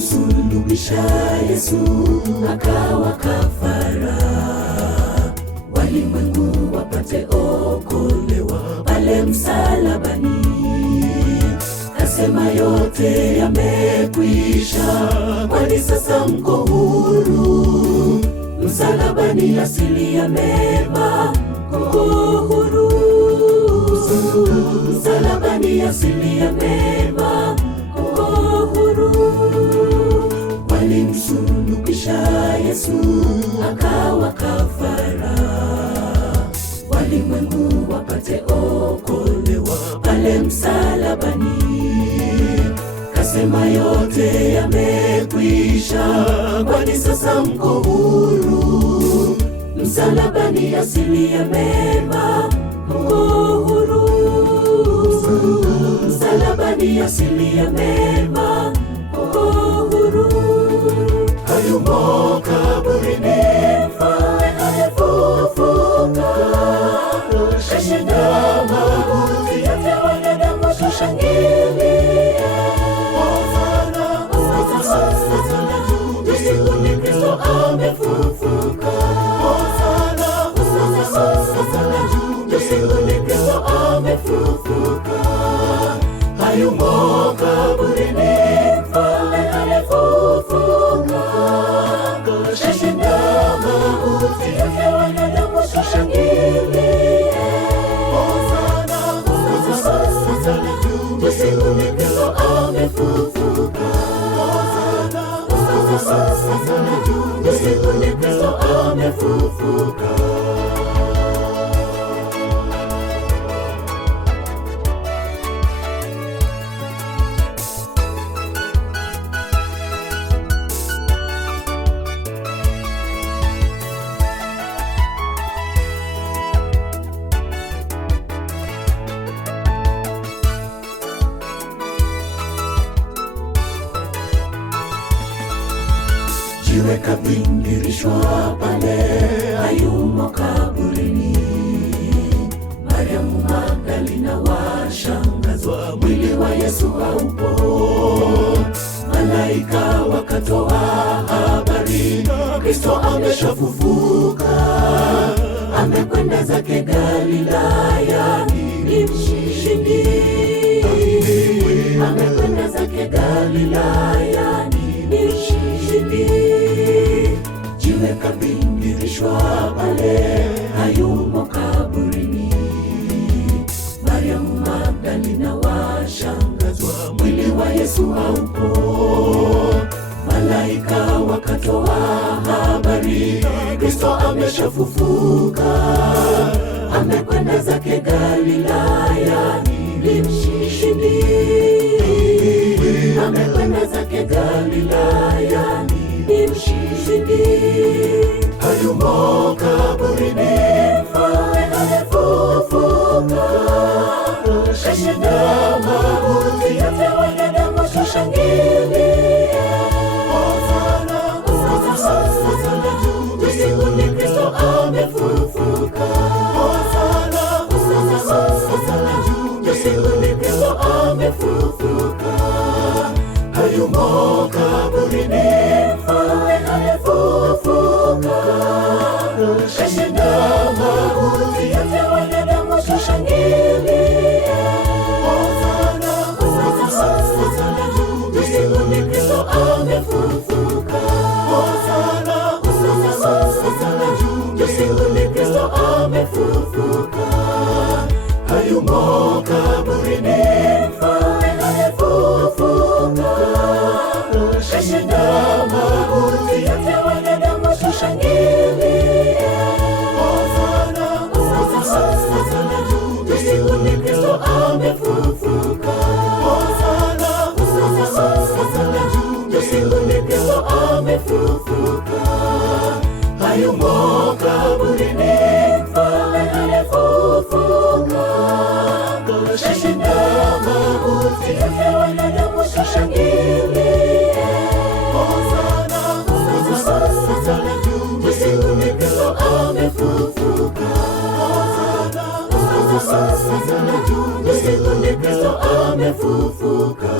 walimsulubisha Yesu akawa kafara, walimwengu wapate okolewa pale msalabani. Kasema yote yamekwisha, kwani sasa mko huru. Msalabani asili ya mema, mko huru. Msalabani asili ya mema, mko huru. Walimsulubisha Yesu akawa kafara, walimwengu wapate okolewa pale msalabani. Kasema yote yamekwisha, kwani sasa mko huru. Msalabani asili ya mema, mko huru. Msalabani asili ya mema, mko huru. Hayumo kaburini, mfalme amefufuka. Kashinda mauti yote, wanadamu tushangilie. Hosana, hosana juu mbinguni, Kristo amefufuka. Hosana, hosana juu mbinguni, Kristo amefufuka. Hayumo kaburini, mfalme amefufuka. Kashinda mauti yote, wanadamu tushangilie. Hosana, hosana juu mbinguni, Kristo amefufuka. Hosana juu mbinguni, Kristo amefufuka. Jiwe kabingirishwa pale, hayumo kaburini. Mariamu Magdalena washangazwa, mwili wa Yesu haupo. Malaika wakatoa habari, Kristo ameshafufuka. Amekwenda zake Galilaya, ni mshindi. Amekwenda zake Galilaya, ni mshindi. Jiwe kabingirishwa pale, hayumo kaburini. Mariamu Magdalena washangazwa, mwili wa Yesu haupo. Malaika wakatoa habari, Kristo ameshafufuka. Amekwenda zake Galilaya, ni mshindi. Amekwenda zake Galilaya, ni mshindi. Hayumo kaburini, mfalme amefufuka. Kashinda mauti yote, wanadamu tushangilie. Hosana, hosana juu mbinguni, Kristo amefufuka. Hosana juu mbinguni, Kristo amefufuka. Hayumo kaburini, mfalme amefufuka. Kashinda mauti yote, wanadamu tushangilie. Hosana juu mbinguni, Kristo amefufuka. Hosana juu mbinguni, Kristo amefufuka. Hayumo kaburini, mfalme amefufuka. Kashinda mauti yote, wanadamu tushangilie. Hosana juu mbinguni, Kristo amefufuka. Hosana juu mbinguni, Kristo amefufuka. Hayumo kaburini, mfalme amefufuka. Kashinda mauti yote, wanadamu tushangilie. Hosana juu mbinguni, Kristo amefufuka. Hosana juu mbinguni, Kristo amefufuka.